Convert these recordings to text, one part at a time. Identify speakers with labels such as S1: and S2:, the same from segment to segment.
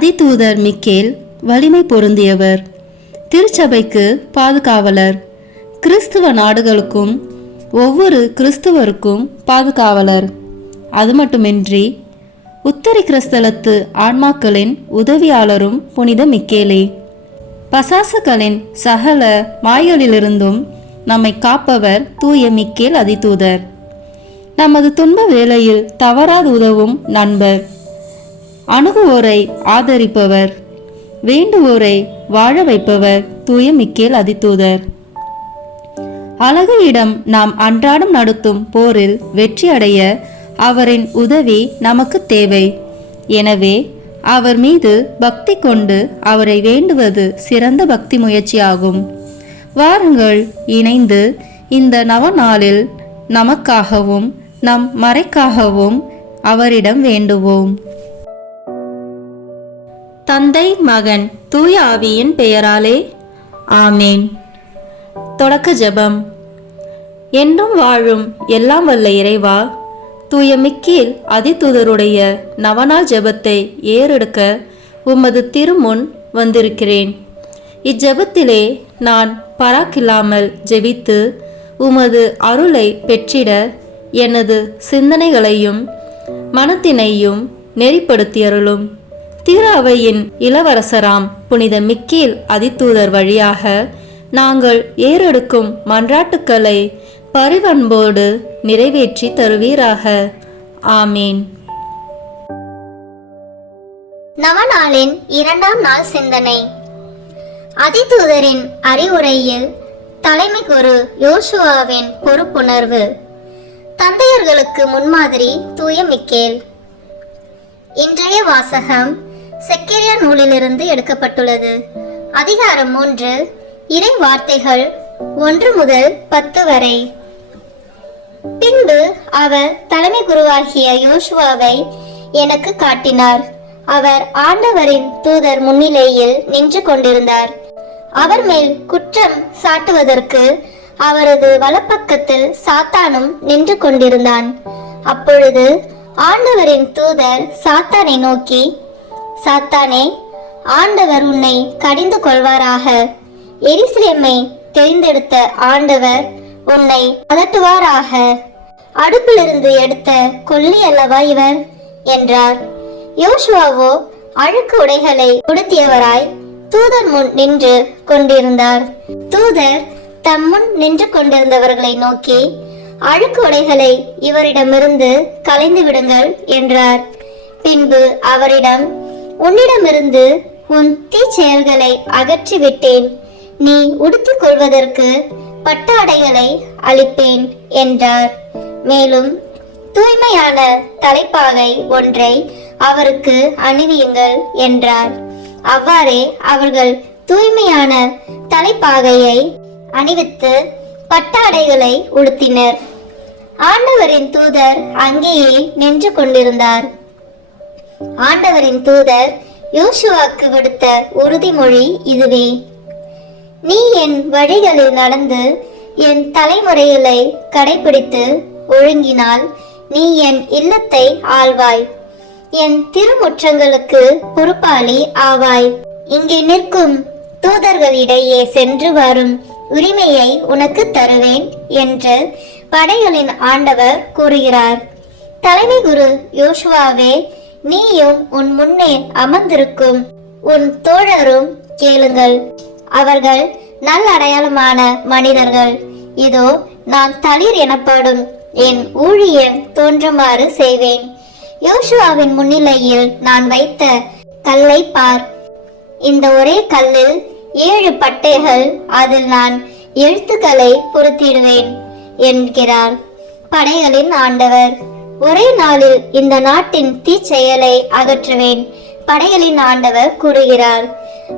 S1: அதிதூதர் Michael வலிமை பொருந்தியவர். திருச்சபைக்கு பாதுகாவலர். கிறிஸ்துவ நாடுகளுக்கும் ஒவ்வொரு கிறிஸ்துவருக்கும் பாதுகாவலர். அது மட்டுமின்றி உத்தரி கிறிஸ்தலத்து ஆன்மாக்களின் உதவியாளரும் புனித மிக்கேலே. பசாசுகளின் சகல மாய்களிலிருந்தும் நம்மை காப்பவர் தூய மிக்கேல் அதிதூதர். நமது துன்ப வேளையில் தவறாது உதவும் நண்பர். அணுகுவோரை ஆதரிப்பவர். வேண்டுவோரை வாழ வைப்பவர் தூய மிக்கேல் அதிதூதர் அழகையிடம் நாம் அன்றாடம் நடத்தும் போரில் வெற்றி அடைய அவரின் உதவி நமக்கு தேவை. எனவே அவர் மீது பக்தி கொண்டு அவரை வேண்டுவது சிறந்த பக்தி முயற்சியாகும். வாருங்கள் இணைந்து இந்த நவநாளில் நமக்காகவும் நம் மறைக்காகவும் அவரிடம் வேண்டுவோம். தந்தை மகன் தூய ஆவியின் பெயராலே. ஆமேன். தொடக்க ஜெபம். என்றும் வாழும் எல்லாம் வல்ல இறைவா தூய மிக்கேல் அதிதூதருடைய நவநாள் ஜெபத்தை ஏறெடுக்க உமது திருமுன் வந்திருக்கிறேன். இஜெபத்திலே நான் பராக்கில்லாமல் ஜெபித்து உமது அருளை பெற்றிட எனது சிந்தனைகளையும் மனத்தினையும் நெறிப்படுத்தியருளும். திரு அவையின் இளவரசராம் புனித மிக்கேல் அதித்தூதர் வழியாக நாங்கள் ஏறெடுக்கும் மன்றாட்டுக்களை பரிவன்போடு நிறைவேற்றி தருவீராக. ஆமீன்.
S2: நவநாளின் இரண்டாம் நாள் சிந்தனை. அதிதூதரின் அறிவுரையில் தலைமை குரு யோசுவாவின் பொறுப்புணர்வு. தந்தையர்களுக்கு முன்மாதிரி தூய மிக்கேல். இன்றைய வாசகம் செக்கேரியா நூலிலிருந்து எடுக்கப்பட்டுள்ளது. அதிகாரம் மூன்று. இறை வார்த்தைகள் ஒன்று முதல் பத்து வரை. பின்பு அவர் தலைமை குருவாகிய யோசுவாவை எனக்கு காட்டினார். அவர் ஆண்டவரின் தூதர் முன்னிலையில் நின்று கொண்டிருந்தார். அவர் மேல் குற்றம் சாட்டுவதற்கு அவரது வலப்பக்கத்தில் சாத்தானும் நின்று கொண்டிருந்தான். அப்பொழுது ஆண்டவரின் தூதர் சாத்தானை நோக்கி சாத்தானே ஆண்டவர் உன்னை கடிந்து கொள்வாராக. எரிசிலேமை தெரிந்தெடுத்த ஆண்டவர் உன்னை அதட்டுவாராக அடுப்பிலிருந்து எடுத்த கொல்லி அல்லவா இவர்? என்றார். யோசுவாவோ அழுக்கு உடைகளை உடுத்தியவராய் தூதர் முன் நின்று கொண்டிருந்தார். தூதர் தம் முன் நின்று கொண்டிருந்தவர்களை நோக்கி அழுக்கு உடைகளை இவரிடமிருந்து கலைந்து விடுங்கள் என்றார். பின்பு அவரிடம் உன்னிடமிருந்து உன் தீச்செயல்களை அகற்றி விட்டேன் நீ உடுத்திக் கொள்வதற்கு பட்டாடைகளை அளிப்பேன் என்றார். மேலும் தூய்மையான தலைப்பாகை ஒன்றை அவருக்கு அணிவியுங்கள் என்றார். அவ்வாறே அவர்கள் தூய்மையான தலைப்பாகையை அணிவித்து பட்டாடைகளை உடுத்தினர். ஆண்டவரின் தூதர் அங்கேயே நின்று கொண்டிருந்தார். ஆண்டவரின் தூதர் யோசுவாக்கு விடுத்த உறுதிமொழி இதுவே. நீ என் வழிகளில் நடந்து என் தலைமுறைகளை கடைபிடித்து ஒழுங்கினால் நீ என் இல்லத்தை ஆள்வாய். என் திருமுற்றங்களுக்கு பொறுப்பாளி ஆவாய். இங்கே நிற்கும் தூதர்களிடையே சென்று வரும் உரிமையை உனக்கு தருவேன் என்று படைகளின் ஆண்டவர் கூறுகிறார். தலைமை குரு யோசுவாவே நீயும் உன் முன்னே அமர்ந்திருக்கும் உன் தோழரும் கேளுங்கள். அவர்கள் நல்ல அடையாளமான மனிதர்கள். இதோ நான் தளிர் எனப்படும் என் ஊழியர் தோன்றுமாறு செய்வேன். யோசுவாவின் முன்னிலையில் நான் வைத்த கல்லை பார். இந்த ஒரே கல்லில் ஏழு பட்டைகள் அதில் நான் எழுத்துக்களை பொருத்திடுவேன் என்கிறார். படைகளின் ஆண்டவர். ஒரே நாளில் இந்த நாட்டின் தீச்செயலை அகற்றுவேன் படைகளின் ஆண்டவர் கூறுகிறார்.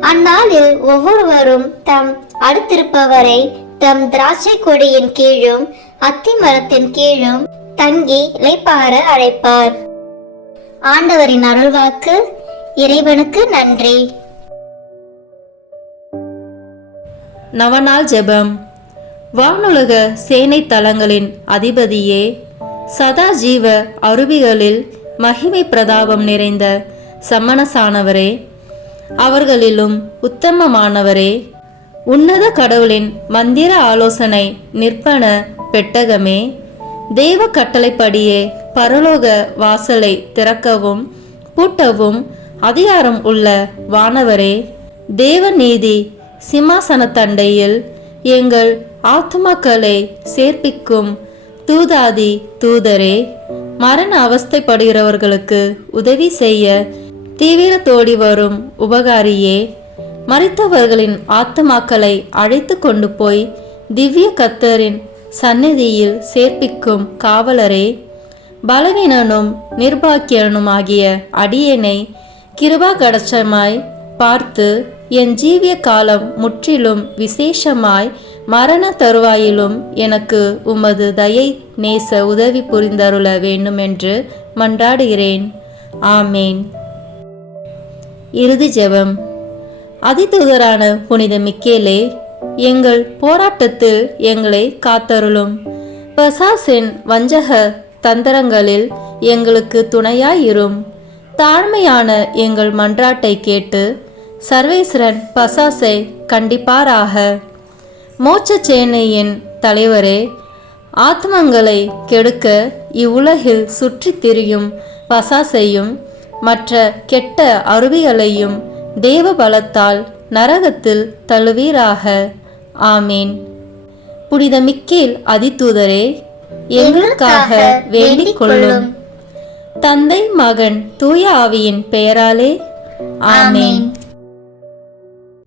S2: அந்நாளில் ஒவ்வொருவரும் தம் அடுத்திருப்பவரை தம் திராட்சை கொடியின் கீழும் அத்தி மரத்தின் கீழும் தங்கி இளைப்பாற அழைப்பார் ஆண்டவரின் அருள்வாக்கு இறைவனுக்கு நன்றி.
S1: நவநாள் ஜெபம். வானுலக சேனை தளங்களின் அதிபதியே சதா ஜீவ அருவிகளில் மகிமை பிரதாபம் நிறைந்த சம்மனசானவரே அவர்களிலும் உத்தமமானவரே உன்னத கடவுளின் மந்திர ஆலோசனை நிற்பன பெட்டகமே தெய்வ கட்டளைப்படியே பரலோக வாசலை திறக்கவும் பூட்டவும் அதிகாரம் உள்ள வானவரே தேவ நீதி சிம்மாசனத்தண்டையில் எங்கள் ஆத்மாக்களை சேர்ப்பிக்கும் தூதாதி தூதரே மரண அவஸ்தைப்படுகிறவர்களுக்கு உதவி செய்ய தீவிரத்தோடி வரும் உபகாரியே மறித்தவர்களின் ஆத்துமாக்களை அழைத்து கொண்டு போய் திவ்ய கத்தரின் சந்நிதியில் சேர்ப்பிக்கும் காவலரே பலவீனனும் நிர்பாக்கியனுமாகிய அடியேனை கிருபா கடச்சமாய் பார்த்து என் ஜீவிய காலம் முற்றிலும் விசேஷமாய் மரண தருவாயிலும் எனக்கு உமது தயை நேச உதவி புரிந்தருள வேண்டுமென்று மன்றாடுகிறேன். ஆமேன். இறுதி ஜெபம். அதிதூதரான புனித மிக்கேலே எங்கள் போராட்டத்தில் எங்களை காத்தருளும். பசாசின் வஞ்சக தந்திரங்களில் எங்களுக்கு துணையாயிரும். தாழ்மையான எங்கள் மன்றாட்டை கேட்டு சர்வேஸ்வரன் பசாசை கண்டிப்பாராக. மோட்ச சேனையின் தலைவரே ஆத்மங்களை கெடுக்க இவ்வுலகில் சுற்றித் திரியும் பசாசையும் மற்ற கெட்ட அருவிகளையும் தேவ பலத்தால் நரகத்தில் தழுவீராக ஆமீன். புனித மிக்கேல் அதித்தூதரே எங்களுக்காக வேண்டிக் கொள்ளும் தந்தை மகன் தூய ஆவியின் பெயராலே. ஆமேன்.